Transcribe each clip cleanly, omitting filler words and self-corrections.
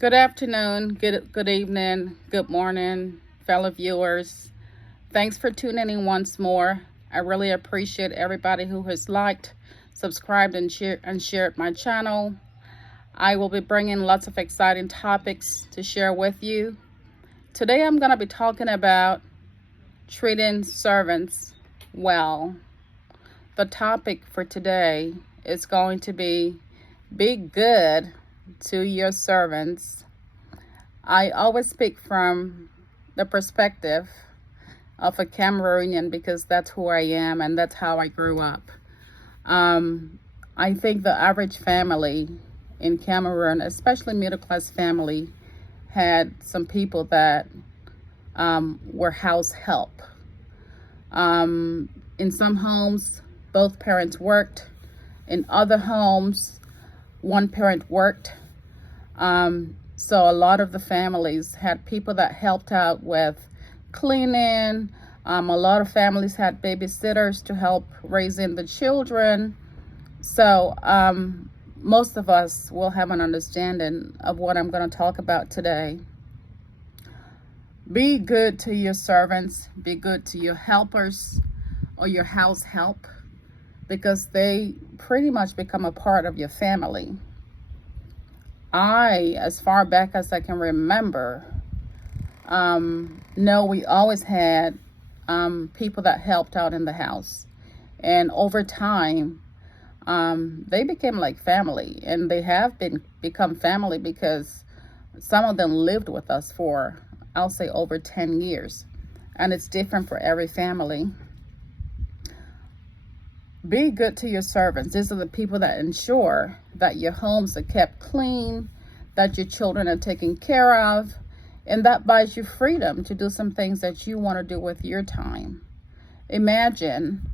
Good afternoon, good evening, good morning, fellow viewers. Thanks for tuning in once more. I really appreciate everybody who has liked, subscribed, and shared my channel. I will be bringing lots of exciting topics to share with you. Today I'm going to be talking about treating servants well. The topic for today is going to be good to your servants. I always speak from the perspective of a Cameroonian because that's who I am and that's how I grew up. I think the average family in Cameroon, especially middle class family, had some people that were house help. In some homes, both parents worked. In other homes, one parent worked. So a lot of the families had people that helped out with cleaning. A lot of families had babysitters to help raising the children. So most of us will have an understanding of what I'm going to talk about today. Be good to your servants. Be good to your helpers or your house help, because they pretty much become a part of your family. As far back as I can remember, no, we always had people that helped out in the house. And over time, they became like family. And they have become family because some of them lived with us for, I'll say, over 10 years. And it's different for every family. Be good to your servants. These are the people that ensure that your homes are kept clean, that your children are taken care of, and that buys you freedom to do some things that you want to do with your time. Imagine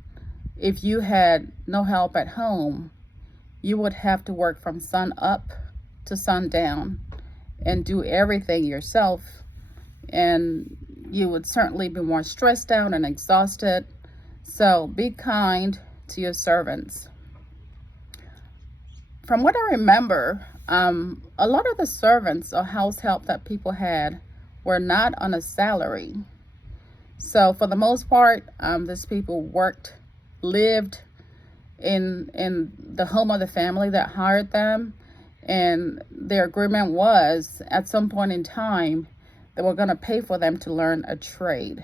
if you had no help at home, you would have to work from sun up to sundown and do everything yourself, and you would certainly be more stressed out and exhausted. So be kind to your servants. From what I remember, a lot of the servants or house help that people had were not on a salary. So for the most part, these people worked, lived in the home of the family that hired them, and their agreement was at some point in time they were going to pay for them to learn a trade.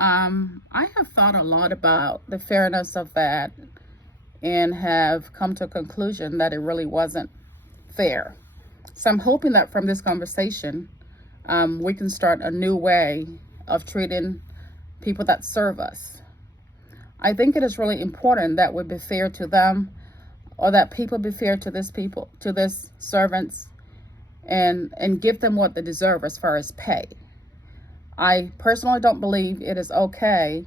I have thought a lot about the fairness of that and have come to a conclusion that it really wasn't fair. So I'm hoping that from this conversation, we can start a new way of treating people that serve us. I think it is really important that we be fair to them, or that people be fair to this servants, and give them what they deserve as far as pay. I personally don't believe it is okay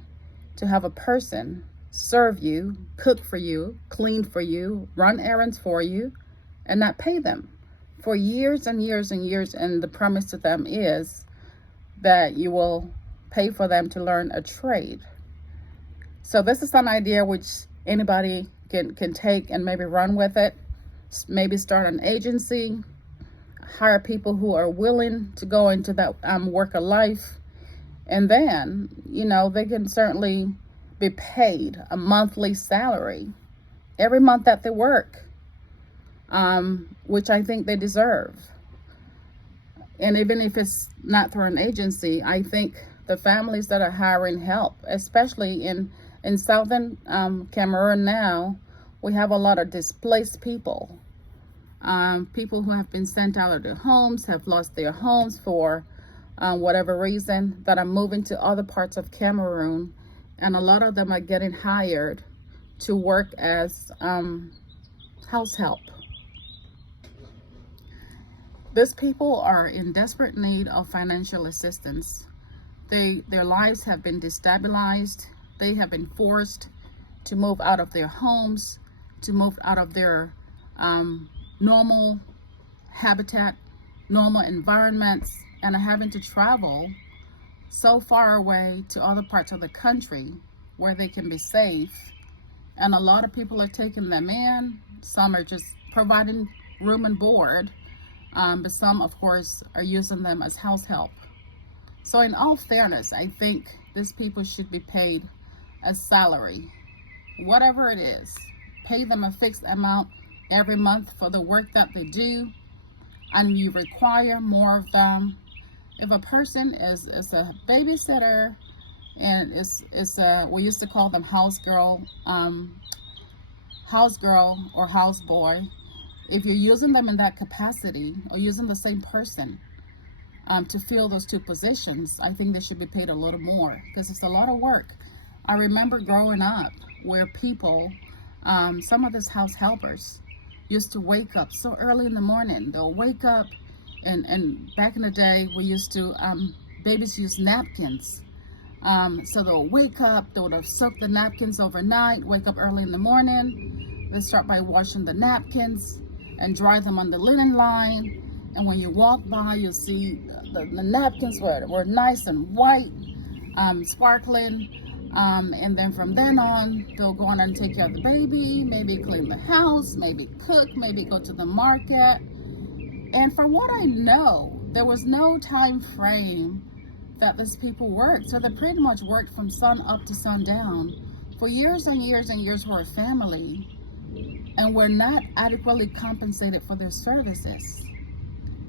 to have a person serve you, cook for you, clean for you, run errands for you, and not pay them for years and years and years. And the promise to them is that you will pay for them to learn a trade. So this is an idea which anybody can take and maybe run with it. Maybe start an agency, hire people who are willing to go into that work of life. And then, they can certainly be paid a monthly salary every month that they work, which I think they deserve. And even if it's not through an agency, I think the families that are hiring help, especially in southern Cameroon now, we have a lot of displaced people. People who have been sent out of their homes, have lost their homes for whatever reason, that are moving to other parts of Cameroon, and a lot of them are getting hired to work as house help. These people are in desperate need of financial assistance. Their lives have been destabilized. They have been forced to move out of their homes, to move out of their normal habitat, normal environments, and are having to travel so far away to other parts of the country where they can be safe. And a lot of people are taking them in. Some are just providing room and board. But some, of course, are using them as house help. So in all fairness, I think these people should be paid a salary, whatever it is. Pay them a fixed amount every month for the work that they do, and you require more of them. If a person is a babysitter and we used to call them house girl or house boy, if you're using them in that capacity or using the same person to fill those two positions, I think they should be paid a little more because it's a lot of work. I remember growing up where people, some of these house helpers used to wake up so early in the morning. They'll wake up, and back in the day, we used to, babies use napkins. So they'll wake up, they would have soaked the napkins overnight, wake up early in the morning. They start by washing the napkins and dry them on the linen line. And when you walk by, you'll see the napkins were nice and white, sparkling. And then from then on, they'll go on and take care of the baby, maybe clean the house, maybe cook, maybe go to the market. And from what I know, there was no time frame that these people worked. So they pretty much worked from sun up to sundown for years and years and years for a family, and were not adequately compensated for their services.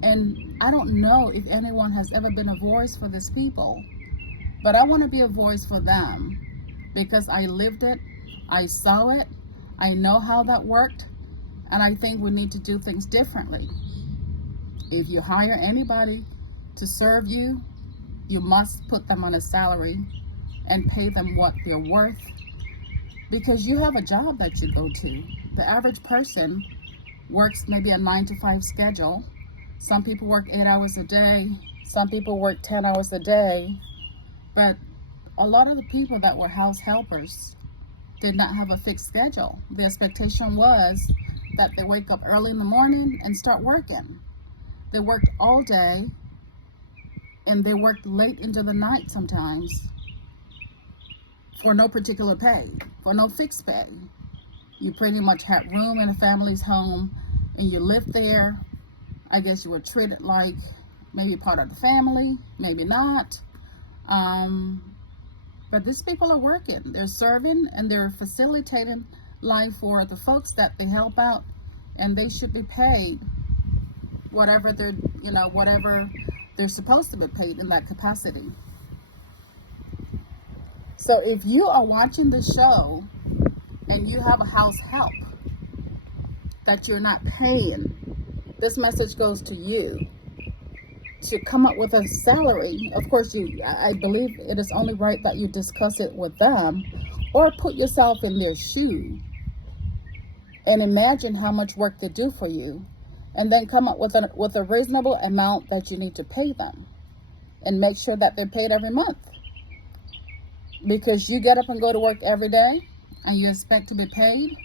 And I don't know if anyone has ever been a voice for these people, but I want to be a voice for them because I lived it, I saw it, I know how that worked, and I think we need to do things differently. If you hire anybody to serve you, you must put them on a salary and pay them what they're worth, because you have a job that you go to. The average person works maybe a 9 to 5 schedule. Some people work 8 hours a day. Some people work 10 hours a day. But a lot of the people that were house helpers did not have a fixed schedule. The expectation was that they wake up early in the morning and start working. They worked all day, and they worked late into the night sometimes for no particular pay, for no fixed pay. You pretty much had room in a family's home, and you lived there. I guess you were treated like maybe part of the family, maybe not. But these people are working. They're serving and they're facilitating life for the folks that they help out, and they should be paid whatever they're supposed to be paid in that capacity. So if you are watching the show and you have a house help that you're not paying, this message goes to you to come up with a salary. Of course, I believe it is only right that you discuss it with them, or put yourself in their shoe and imagine how much work they do for you, and then come up with a reasonable amount that you need to pay them, and make sure that they're paid every month. Because you get up and go to work every day and you expect to be paid,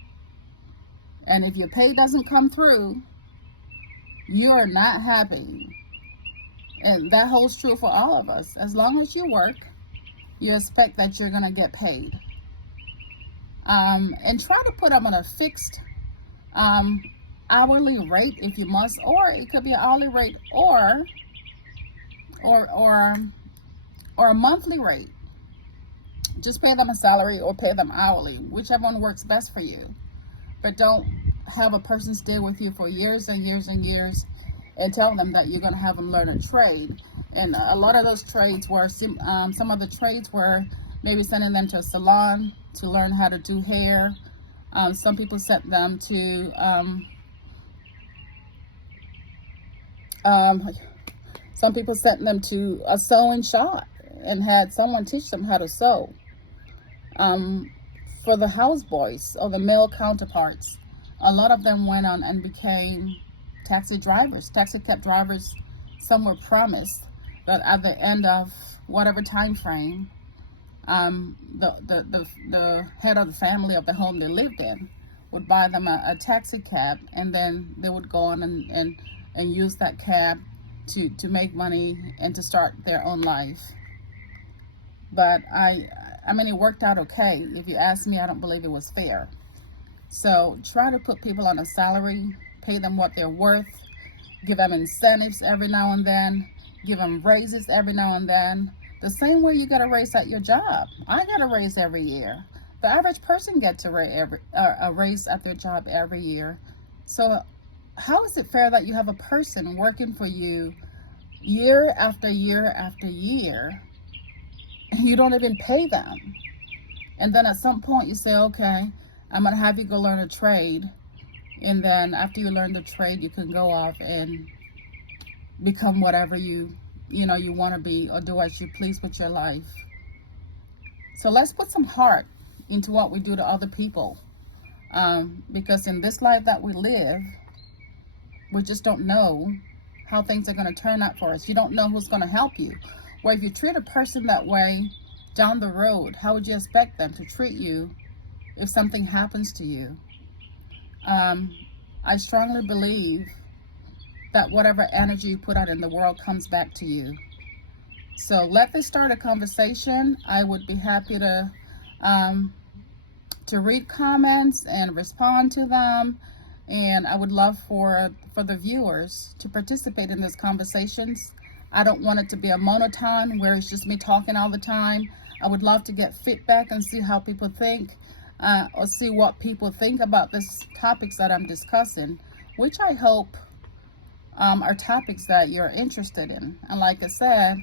and if your pay doesn't come through, you're not happy. And that holds true for all of us. As long as you work, you expect that you're going to get paid. And try to put them on a fixed hourly rate if you must, or it could be an hourly rate or a monthly rate. Just pay them a salary or pay them hourly, whichever one works best for you. But don't have a person stay with you for years and years and years and tell them that you're going to have them learn a trade. And a lot of those trades were, some of the trades were maybe sending them to a salon to learn how to do hair. Some people sent them to a sewing shop and had someone teach them how to sew. For the houseboys or the male counterparts, a lot of them went on and became taxi drivers, taxi cab drivers. Some were promised that at the end of whatever time frame, the head of the family of the home they lived in would buy them a taxi cab, and then they would go on and use that cab to make money and to start their own life. But I mean, it worked out okay. If you ask me, I don't believe it was fair. So try to put people on a salary, pay them what they're worth, give them incentives every now and then, give them raises every now and then. The same way you get a raise at your job. I get a raise every year. The average person gets a raise at their job every year. So how is it fair that you have a person working for you year after year after year and you don't even pay them? And then at some point you say, okay, I'm going to have you go learn a trade. And then after you learn the trade, you can go off and become whatever you want to be, or do as you please with your life. So let's put some heart into what we do to other people. Because in this life that we live, we just don't know how things are going to turn out for us. You don't know who's going to help you. Or if you treat a person that way down the road, how would you expect them to treat you if something happens to you? I strongly believe that whatever energy you put out in the world comes back to you. So let this start a conversation. I would be happy to read comments and respond to them. And I would love for the viewers to participate in these conversations. I don't want it to be a monotone where it's just me talking all the time. I would love to get feedback and see how people think, or see what people think about these topics that I'm discussing, which I hope are topics that you're interested in. And like I said,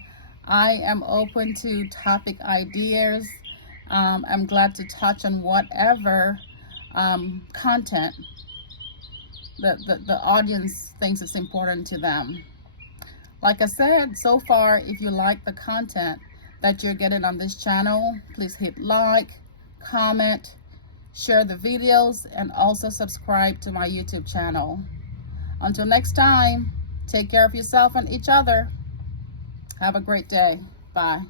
I am open to topic ideas. I'm glad to touch on whatever content the audience thinks is important to them. Like I said, so far, if you like the content that you're getting on this channel, please hit like, comment, share the videos, and also subscribe to my YouTube channel. Until next time, take care of yourself and each other. Have a great day. Bye.